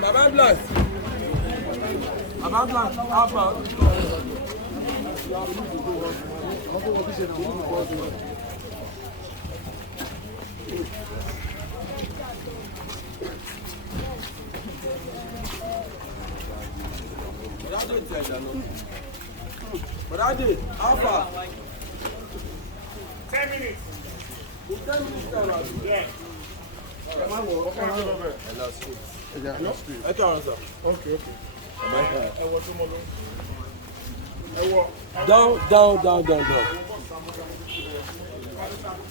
Baba Blas. Baba Blas, how about? Brother, how far? 10 minutes. 10 minutes. Yeah. Okay. Okay. Down.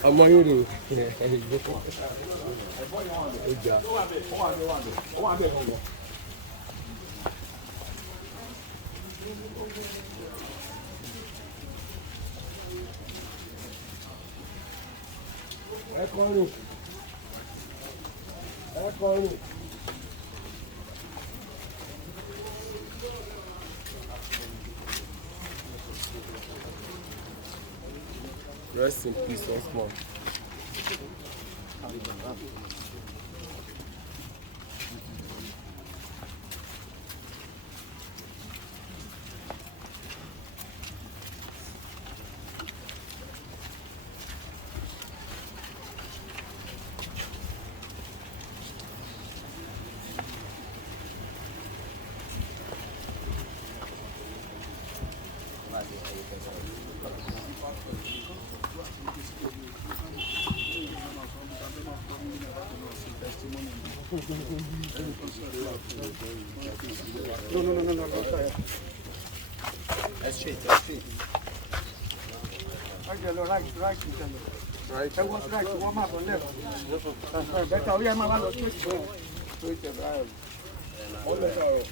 I'm waiting. Rest in peace, Osmond. No. That's straight. Right. I was right. Warm up on left. That's right. Better. We are my man. Straight. All the way.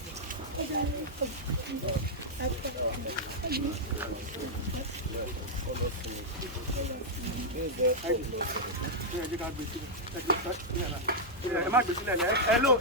Hello,